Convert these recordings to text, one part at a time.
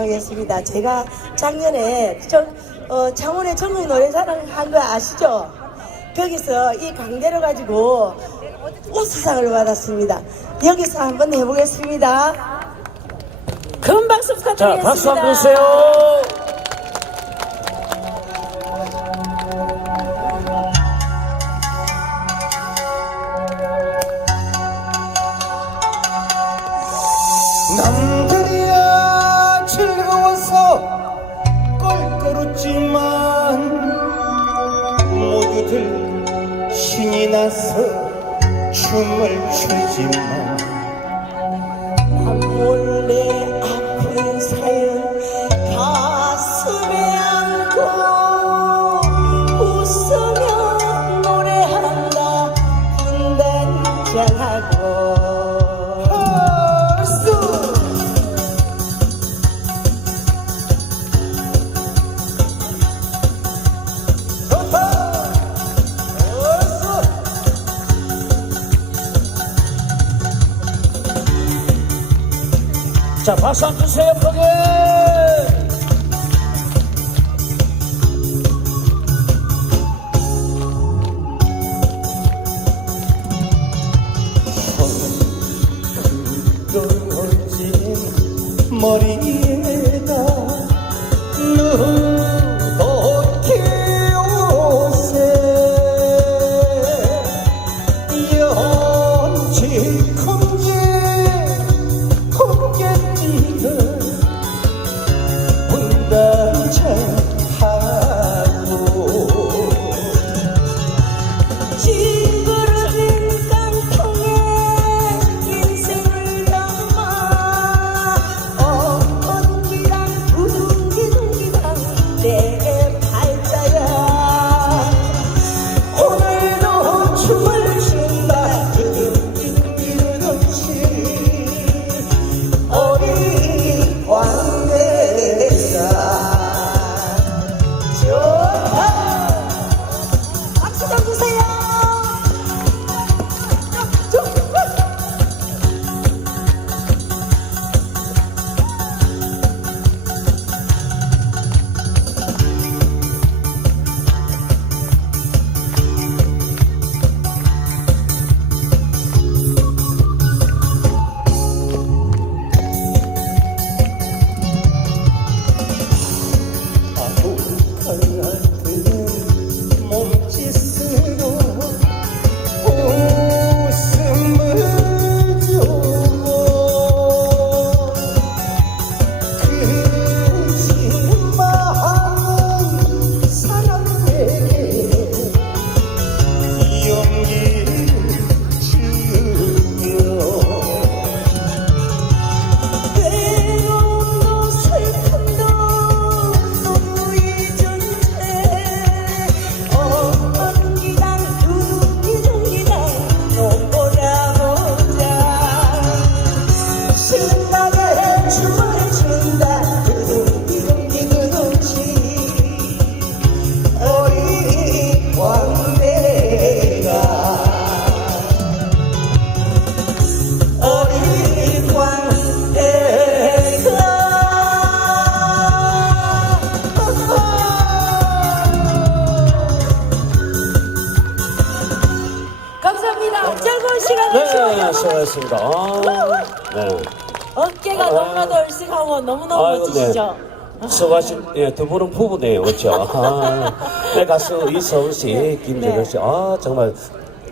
하겠습니다. 제가 작년에 저, 어, 창원의 전국 노래자랑 한 거 아시죠? 거기서 이 강대를 가지고 우수상을 받았습니다. 여기서 한번 해보겠습니다. 큰 박수 자, 부탁드리겠습니다. 박수 한번 주세요. 남 나서 춤을 추지만 난 몰래 아픈 사연 가슴에 안고 웃으며 노래한다. 분단장하고 자, 박수 한번 주세요, 크게. 머리에 수고하셨습니다. 아, 네. 어깨가 너무나도 얼씬하고 너무너무 아이고, 멋지시죠? 수고하신, 예, 두 분은 부부네요. 그렇죠? 아, 네, 가수 이서훈 씨, 김재현 씨. 아, 정말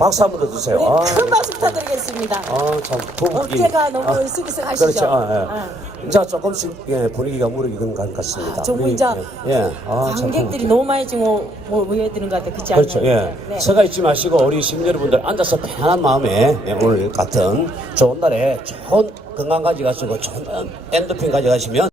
박수 한번 더 주세요. 네, 아, 큰 박수 부탁드리겠습니다. 아, 참, 부부끼리. 어깨가 너무 으쓱으쓱하시죠? 그렇죠. 아, 예. 아. 이제 조금씩 예, 분위기가 무르익은 것 같습니다. 정말 우리, 이제 예, 예. 아, 참 관객들이. 너무 많이 지금 모- 모여드는 것 같아요. 그렇지 않나요? 그렇죠. 예. 네. 서가 있지 마시고 우리 시민 여러분들 앉아서 편한 마음에 예, 오늘 같은 좋은 날에 좋은 건강 가져가시고 좋은 엔도핀 가져가시면